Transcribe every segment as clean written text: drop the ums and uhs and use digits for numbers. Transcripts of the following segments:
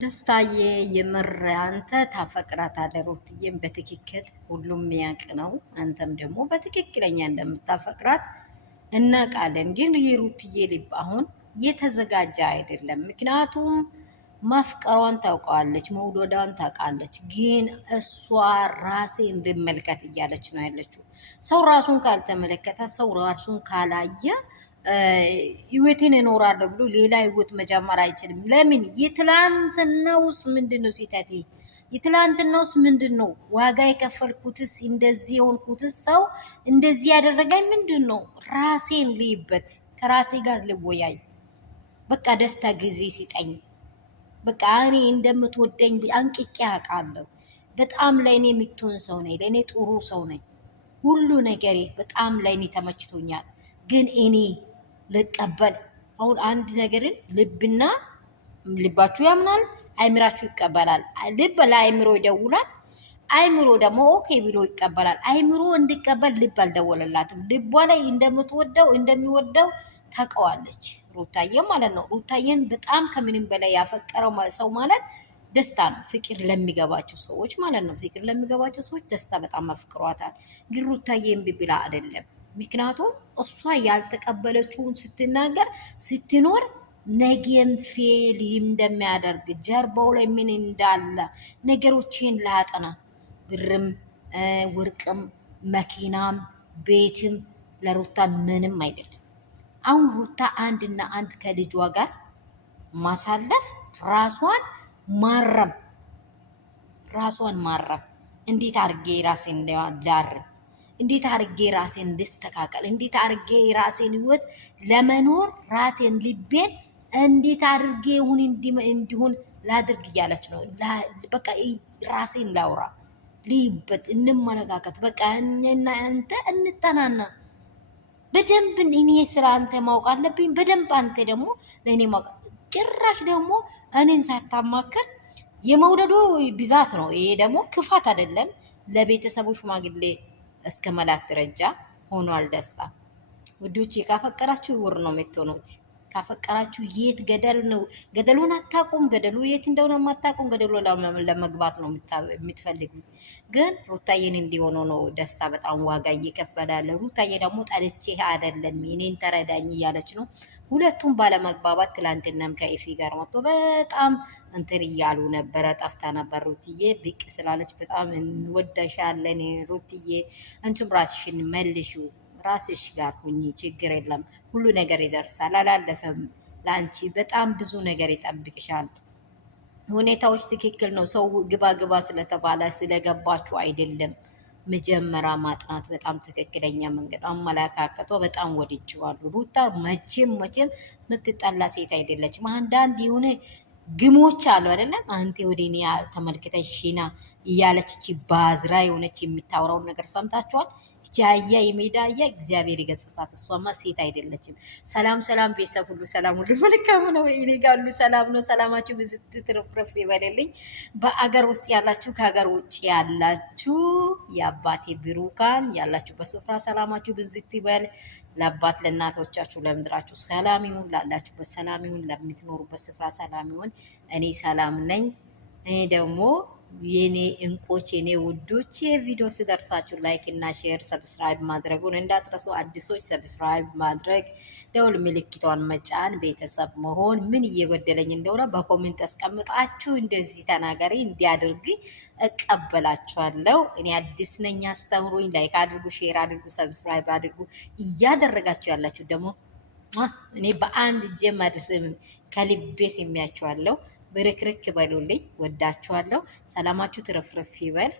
ደስታዬ የምር አንተ ታፈቅራታለህ ሩትዬን በትክክል ሁሉም የሚያውቅ ነው። አንተም ደግሞ በትክክለኛ እንደምታፈቅራት እናውቃለን። ግን የሩትዬ ልብ አሁን የተዘጋጀ አይደለም። ምክንያቱም ማፍቀሯን ታውቀዋለች፣ መውደዷን ታውቃለች። ግን እሷ ራሴ እንድመልከት እያለች ነው ያለችው። ሰው ራሱን ካልተመለከተ፣ ሰው ራሱን ካላየ ህይወትን እኖራለሁ ብሎ ሌላ ህይወት መጀመር አይችልም። ለምን? የትላንትናውስ ምንድነው ሲተቴ? የትላንትናውስ ምንድነው? ዋጋ የከፈልኩትስ እንደዚህ የሆንኩትስ ሰው እንደዚህ ያደረገኝ ምንድነው? ራሴን ልይበት፣ ከራሴ ጋር ልወያይ። በቃ ደስታ ጊዜ ሲጠኝ፣ በቃ እኔ እንደምትወደኝ አንቅቄ አውቃለሁ። በጣም ለእኔ የምትሆን ሰው ነኝ፣ ለእኔ ጥሩ ሰው ነኝ። ሁሉ ነገሬ በጣም ለእኔ ተመችቶኛል። ግን እኔ ልቀበል። አሁን አንድ ነገርን ልብና ልባችሁ ያምናል፣ አይምራችሁ ይቀበላል። ልብ ለአይምሮ ይደውላል፣ አይምሮ ደግሞ ኦኬ ብሎ ይቀበላል። አይምሮ እንዲቀበል ልብ አልደወለላትም። ልቧ ላይ እንደሚወደው ታውቀዋለች ሩታዬ ማለት ነው። ሩታዬን በጣም ከምንም በላይ ያፈቀረው ሰው ማለት ደስታ ነው። ፍቅር ለሚገባቸው ሰዎች ማለት ነው። ፍቅር ለሚገባቸው ሰዎች ደስታ በጣም አፍቅሯታል። ግን ሩታዬ እምቢ ብላ አይደለም። ምክንያቱም እሷ ያልተቀበለችውን ስትናገር ስትኖር ነገም ፌል እንደሚያደርግ ጀርባው ላይ ምን እንዳለ ነገሮችን ላጠና ብርም ወርቅም መኪናም ቤትም ለሩታ ምንም አይደለም። አሁን ሩታ አንድና አንድ ከልጇ ጋር ማሳለፍ ራሷን ማረም እንዴት አድርጌ ራሴን ላርም፣ እንዴት አድርጌ ራሴን እንድስተካከል፣ እንዴት አድርጌ ራሴን ህይወት ለመኖር ራሴን ልቤን እንዴት አድርጌ እንዲሁን ላድርግ እያለች ነው። በቃ ራሴን ላውራ፣ ልይበት፣ እንመለካከት። በቃ እኔና አንተ እንጠናና በደንብ እኔ ስለ አንተ ማወቅ አለብኝ፣ በደንብ አንተ ደግሞ ለእኔ ማወቅ። ጭራሽ ደግሞ እኔን ሳታማክር የመውደዱ ብዛት ነው። ይሄ ደግሞ ክፋት አይደለም። ለቤተሰቡ ሽማግሌ እስከ መላክ ደረጃ ሆኗል ደስታ። ውዶቼ ካፈቀራችሁ ውር ነው የምትሆኑት። ካፈቀራችሁ የት ገደል ነው? ገደሉን አታቁም። ገደሉ የት እንደሆነ የማታቁም። ገደሉ ለመግባት ነው የምትፈልጉ። ግን ሩታዬን እንዲሆነ ነው ደስታ በጣም ዋጋ እየከፈለ ያለ። ሩታዬ ደግሞ ጠልቼ አይደለም እኔን ተረዳኝ እያለች ነው። ሁለቱም ባለመግባባት ትላንትናም ከኢፊ ጋር መጥቶ በጣም እንትን እያሉ ነበረ። ጠፍታ ነበር ሩትዬ። ብቅ ስላለች በጣም እንወዳሻለን ሩትዬ። አንቺም ራስሽን መልሺው፣ ራስሽ ጋር ሁኚ፣ ችግር የለም፣ ሁሉ ነገር ይደርሳል። አላለፈም። ለአንቺ በጣም ብዙ ነገር ይጠብቅሻል። ሁኔታዎች ትክክል ነው። ሰው ግባ ግባ ስለተባለ ስለገባችሁ አይደለም። መጀመሪያ ማጥናት በጣም ትክክለኛ መንገድ። አመለካከቷ በጣም ወድጄዋለሁ። ሩታ መቼም የምትጠላ ሴት አይደለችም። አንዳንድ የሆነ ግሞች አሉ አይደለም። አንተ ወደ እኔ ተመልክተሽ ሽና እያለች ባዝራ የሆነች የምታወራውን ነገር ሰምታችኋል። ጃያ የሜዳ አያ እግዚአብሔር ይገስጻት። እሷማ ሴት አይደለችም። ሰላም ቤተሰብ ሁሉ ሰላም ሁሉ መልካም ነው። እኔ ጋር ሁሉ ሰላም ነው። ሰላማችሁ ብዝት ትርፍርፍ ይበልልኝ። በአገር ውስጥ ያላችሁ፣ ከሀገር ውጭ ያላችሁ የአባቴ ብሩካን ያላችሁ በስፍራ ሰላማችሁ ብዝት ይበል። ለአባት ለእናቶቻችሁ ለምድራችሁ ሰላም ይሁን። ላላችሁበት ሰላም ይሁን። ለምትኖሩበት ስፍራ ሰላም ይሁን። እኔ ሰላም ነኝ። እኔ ደግሞ የኔ እንቆች የኔ ውዶች የቪዲዮ ስደርሳችሁ ላይክ እና ሼር ሰብስክራይብ ማድረጉን እንዳትረሱ። አዲሶች ሰብስክራይብ ማድረግ፣ ደውል ምልክቷን መጫን፣ ቤተሰብ መሆን። ምን እየጎደለኝ እንደሆነ በኮሜንት አስቀምጣችሁ እንደዚህ ተናገሪ እንዲያደርግ እቀበላችኋለሁ። እኔ አዲስ ነኝ፣ አስተምሩኝ። ላይክ አድርጉ፣ ሼር አድርጉ፣ ሰብስክራይብ አድርጉ። እያደረጋችሁ ያላችሁ ደግሞ እኔ በአንድ እጄ ማድረስም ከልቤ ስሚያችኋለሁ። ብርክርክ በሉልኝ። ወዳችኋለሁ። ሰላማችሁ ትረፍረፍ ይበል።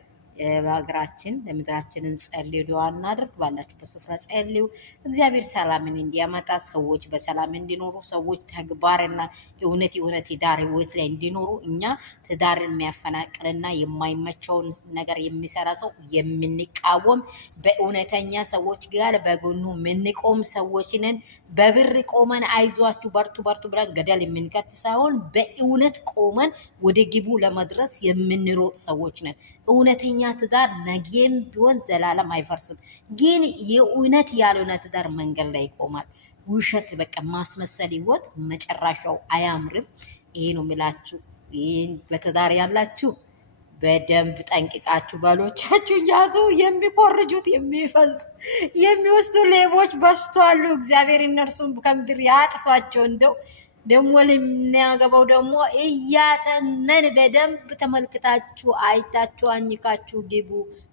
በሀገራችን ለምድራችን እንጸልዩ፣ ዱዓ እናድርግ። ባላችሁበት ስፍራ ጸልዩ። እግዚአብሔር ሰላምን እንዲያመጣ፣ ሰዎች በሰላም እንዲኖሩ፣ ሰዎች ተግባርና እውነት ትዳር ህይወት ላይ እንዲኖሩ። እኛ ትዳርን የሚያፈናቅልና የማይመቸውን ነገር የሚሰራ ሰው የምንቃወም፣ በእውነተኛ ሰዎች ጋር በጎኑ የምንቆም ሰዎች ነን። በብር ቆመን አይዟችሁ በርቱ ብለን ገደል የምንከት ሳይሆን በእውነት ቆመን ወደ ግቡ ለመድረስ የምንሮጥ ሰዎች ነን። እውነተኛ ትዳር ነገም ቢሆን ዘላለም አይፈርስም። ግን የእውነት ያልሆነ ትዳር መንገድ ላይ ይቆማል። ውሸት በቃ ማስመሰል ህይወት መጨረሻው አያምርም። ይሄ ነው የምላችሁ። ይህን በትዳር ያላችሁ በደንብ ጠንቅቃችሁ ባሎቻችሁ ያዙ። የሚኮርጁት የሚወስዱ ሌቦች በዝተዋል። እግዚአብሔር እነርሱን ከምድር ያጥፋቸው። እንደው ደግሞ ለሚያገባው ደግሞ እያጠነን በደንብ ተመልክታችሁ አይታችሁ አኝካችሁ ግቡ።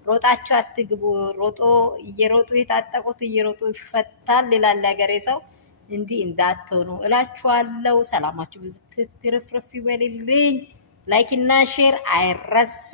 ሮጣችሁ አትግቡ። እየሮጡ የታጠቁት እየሮጡ ይፈታል ይላል ሀገሬ ሰው። እንዲህ እንዳትሆኑ እላችኋለሁ። ሰላማችሁ ብዙ ትርፍርፍ ይበልልኝ። ላይክ እና ሼር አይረሳ።